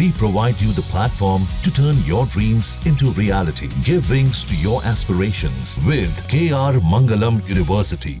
We provide you the platform to turn your dreams into reality. Give wings to your aspirations with KR Mangalam University.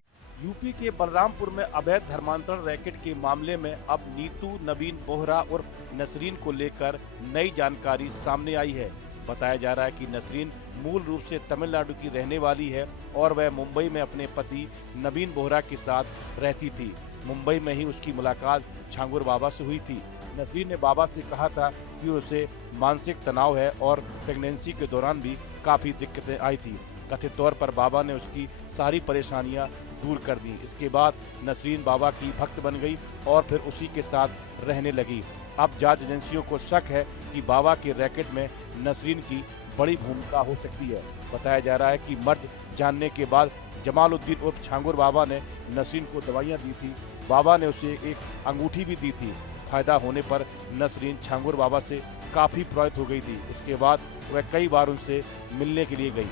UP के बलरामपुर में अवैध धर्मांतरण racket के मामले में अब नीतू, नवीन बोहरा और नसरीन को लेकर नई जानकारी सामने आई है। बताया जा रहा है कि नसरीन मूल रूप से तमिलनाडु की रहने वाली है और वह मुंबई में अपने पति नवीन बोहरा के साथ रहती थी। मुंबई में ही उसकी मुलाकात छांगुर बाबा से हुई थी। नसरीन ने बाबा से कहा था कि उसे मानसिक तनाव है और प्रेगनेंसी के दौरान भी काफ़ी दिक्कतें आई थी। कथित तौर पर बाबा ने उसकी सारी परेशानियां दूर कर दी। इसके बाद नसरीन बाबा की भक्त बन गई और फिर उसी के साथ रहने लगी। अब जांच एजेंसियों को शक है कि बाबा के रैकेट में नसरीन की बड़ी भूमिका हो सकती है। बताया जा रहा है कि मर्ज जानने के बाद जमालुद्दीन उर्फ छांगुर बाबा ने नसरीन को दवाइयां दी थी। बाबा ने उसे एक अंगूठी भी दी थी। फायदा होने पर नसरीन छांगुर बाबा से काफ़ी प्रभावित हो गई थी। इसके बाद वह कई बार उनसे मिलने के लिए गई।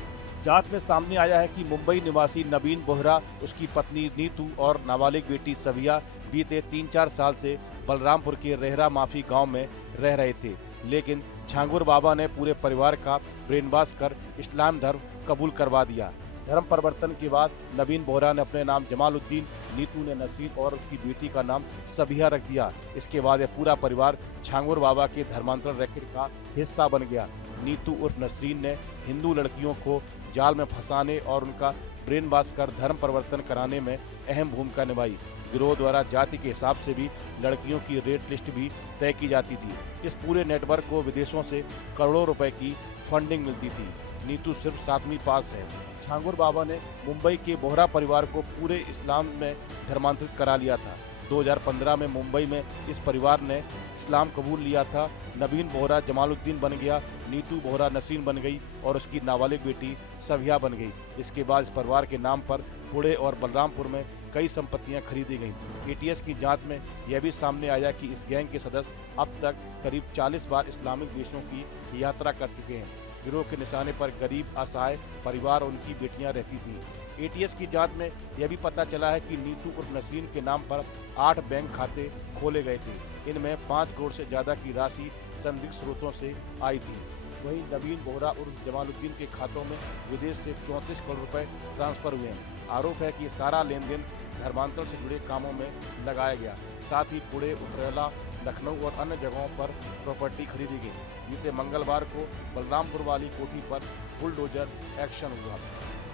जांच में सामने आया है कि मुंबई निवासी नवीन बोहरा, उसकी पत्नी नीतू और नाबालिग बेटी सविया बीते 3-4 साल से बलरामपुर के रेहरा माफी गांव में रह रहे थे। लेकिन छांगुर बाबा ने पूरे परिवार का ब्रेन वॉश कर इस्लाम धर्म कबूल करवा दिया। धर्म परिवर्तन के बाद नवीन बोहरा ने अपने नाम जमालुद्दीन, नीतू ने नसरीन और उसकी बेटी का नाम सबिया रख दिया। इसके बाद यह पूरा परिवार छांगुर बाबा के धर्मांतरण रैकेट का हिस्सा बन गया। नीतू उर्फ नसरीन ने हिंदू लड़कियों को जाल में फंसाने और उनका ब्रेन वॉश कर धर्म परिवर्तन कराने में अहम भूमिका निभाई। गिरोह द्वारा जाति के हिसाब से भी लड़कियों की रेट लिस्ट भी तय की जाती थी। इस पूरे नेटवर्क को विदेशों से करोड़ों रुपए की फंडिंग मिलती थी। नीतू सिर्फ 7वीं पास है। छांगुर बाबा ने मुंबई के बोहरा परिवार को पूरे इस्लाम में धर्मांतरित करा लिया था। 2015 में मुंबई में इस परिवार ने इस्लाम कबूल लिया था। नवीन बोहरा जमालुद्दीन बन गया, नीतू बोहरा नसरीन बन गई और उसकी नाबालिग बेटी सविया बन गई। इसके बाद इस परिवार के नाम पर पुणे और बलरामपुर में कई संपत्तियां खरीदी गईं। एटीएस की जांच में यह भी सामने आया कि इस गैंग के सदस्य अब तक करीब 40 बार इस्लामिक देशों की यात्रा कर चुके हैं। गिरोह के निशाने पर गरीब, असहाय परिवार और उनकी बेटियां रहती थीं। एटीएस की जांच में यह भी पता चला है कि नीतू और नसरीन के नाम पर 8 बैंक खाते खोले गए थे। इनमें 5 करोड़ से ज्यादा की राशि संदिग्ध स्रोतों से आई थी। वहीं नवीन बोहरा और जमालुद्दीन के खातों में विदेश से 34 करोड़ रुपए ट्रांसफर हुए हैं। आरोप है कि सारा लेन देन धर्मांतरण से जुड़े कामों में लगाया गया। साथ ही पुणे, उतरेला, लखनऊ और अन्य जगहों पर प्रॉपर्टी खरीदी गई। बीते मंगलवार को बलरामपुर वाली कोठी पर बुलडोजर एक्शन हुआ।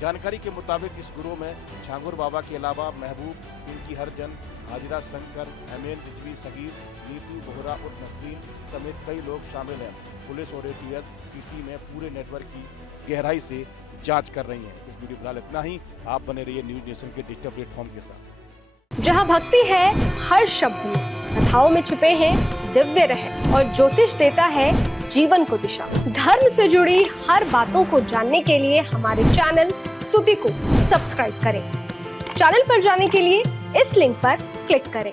जानकारी के मुताबिक इस गिरोह में छांगुर बाबा के अलावा महबूब, इनकी हरजन, हाजिरा शंकर, अमीन रिजवी सगीर, नीतू बोहरा और नसरीन समेत कई लोग शामिल हैं। पुलिस और एटीएस की टीमें पूरे नेटवर्क की गहराई से जांच कर रही हैं। इस वीडियो फिलहाल इतना ही। आप बने रहिए न्यूज नेशन के डिजिटल प्लेटफॉर्म के साथ। जहां भक्ति है हर शब्द में, कथाओं में छुपे हैं दिव्य रहस्य और ज्योतिष देता है जीवन को दिशा। धर्म से जुड़ी हर बातों को जानने के लिए हमारे चैनल स्तुति को सब्सक्राइब करें। चैनल पर जाने के लिए इस लिंक पर क्लिक करें।